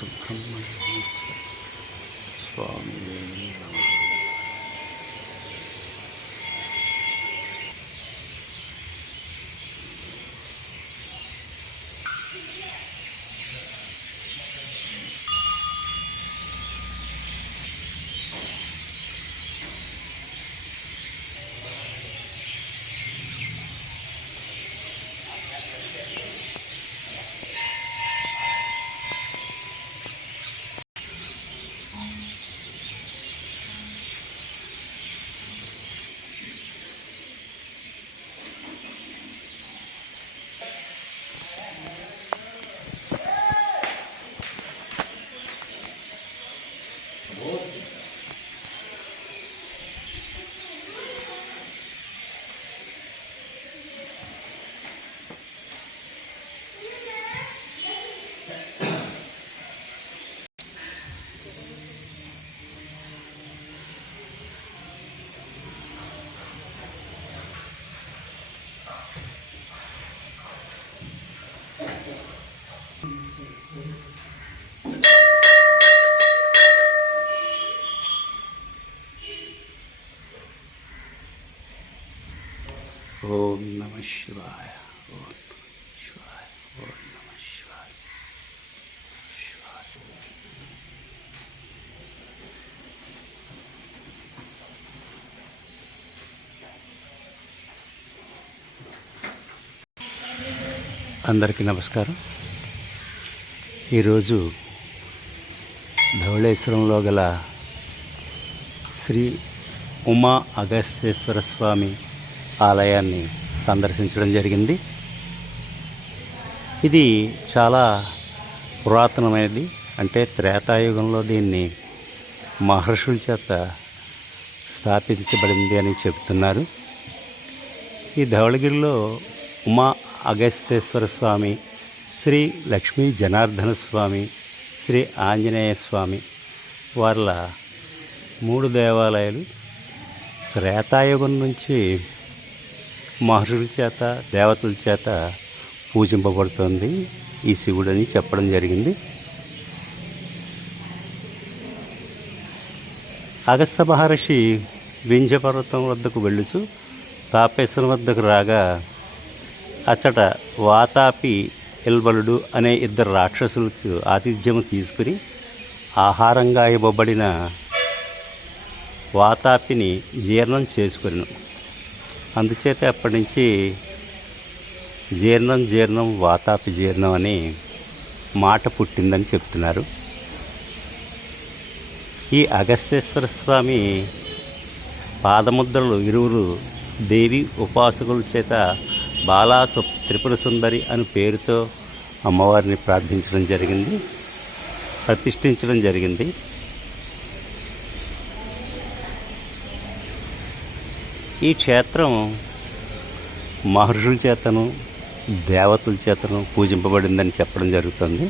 సుబ్రహ్మణ్య స్వామి ఓం నమః శివాయ. ఓం శివాయ. ఓం నమః శివాయ. శివాయ. అందరికీ నమస్కారం. ఈరోజు ధవళేశ్వరంలో గల శ్రీ ఉమా అగస్తేశ్వర స్వామి ఆలయాన్ని సందర్శించడం జరిగింది. ఇది చాలా పురాతనమైనది. అంటే త్రేతాయుగంలో దీన్ని మహర్షుల చేత స్థాపించబడింది అని చెబుతున్నారు. ఈ ధవళగిరిలో ఉమా అగస్తేశ్వర స్వామి, శ్రీ లక్ష్మీ జనార్దన స్వామి, శ్రీ ఆంజనేయ స్వామి వాళ్ళ 3 దేవాలయాలు త్రేతాయుగం నుంచి మహర్షుల చేత దేవతల చేత పూజింపబడుతుంది ఈ శివుడని చెప్పడం జరిగింది. అగస్త్య మహర్షి వింధ్య పర్వతం వద్దకు వెళ్ళుచు తాపేశ్వరం వద్దకు రాగా అచ్చట వాతాపి ఎల్బలుడు అనే 2 రాక్షసులకు ఆతిథ్యము తీసుకుని ఆహారంగా ఇవ్వబడిన వాతాపిని జీర్ణం చేసుకుని, అందుచేత అప్పటి నుంచి జీర్ణం వాతాపి జీర్ణం అని మాట పుట్టిందని చెప్తున్నారు. ఈ అగస్తేశ్వర స్వామి పాదముద్రలు ఇరువురు దేవి ఉపాసకుల చేత బాలా త్రిపుర సుందరి అని పేరుతో అమ్మవారిని ప్రార్థించడం జరిగింది, ప్రతిష్ఠించడం జరిగింది. ఈ క్షేత్రం మహర్షుల చేతను దేవతల చేతను పూజింపబడిందని చెప్పడం జరుగుతుంది.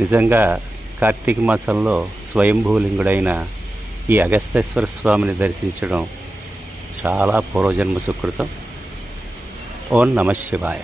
నిజంగా కార్తీక మాసంలో స్వయంభూలింగుడైన ఈ అగస్తేశ్వర స్వామిని దర్శించడం చాలా పూర్వజన్మ సుకృతం. ఓం నమః శివాయ.